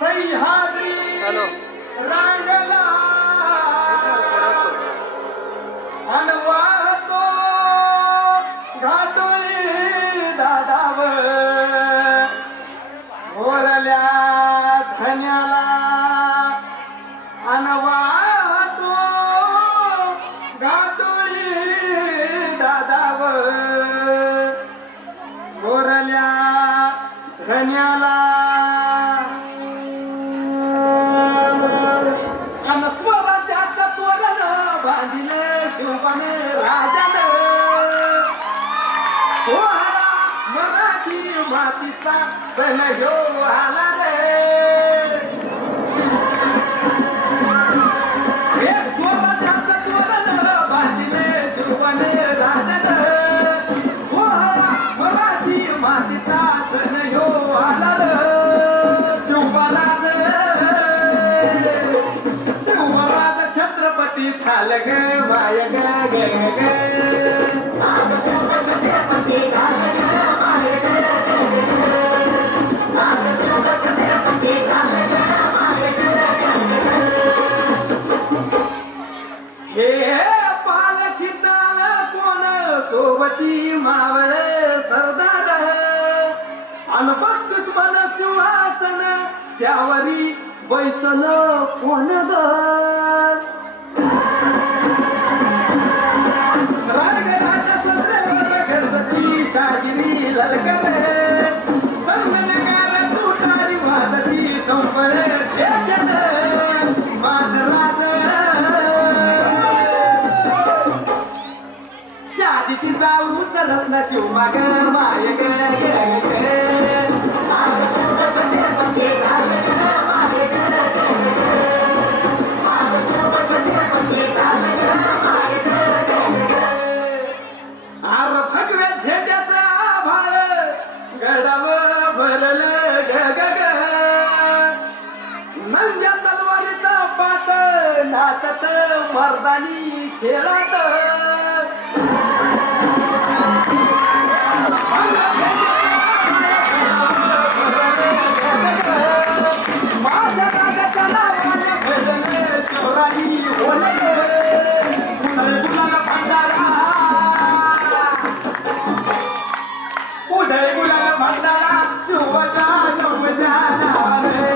Sahyadri hello रांगला अनवातो घाटोळी दादावर ओरल्या धन्याला अनवातो घाटोळी दादावर ओरल्या धन्याला स्वराज्याचं तोरण बांधिले शिवपाने राजानं सोहळा मराठी मातीचा सण ह्यो आला रे स्वराज्याचं तोरण बांधिले शिवपाने राजानं सोहळा मराठी मातीचा सण ह्यो आला रे छत्रपती झालं ग माय ग ग ग छत्रपती झालं ग माय ग छत्रपती झालं ग माय हे पालखीताल कोण सोबती मावळ सरदार अनबक्कस बन सिंहासन त्यावरी बैसन कोण ग शागिरी ललकरे संगनगार तुटारी वाजती संपळे माझ राज शादीची जाऊ करत ना शिवमाग माय ग नाचत मर्दानी खेळत माझ्या रागाच्या नावाने घडले शिवराई बोलले गुलाल भंडारा उदय गुलाल भंडारा शिवच्या नवच्या नावाने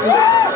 Thank you.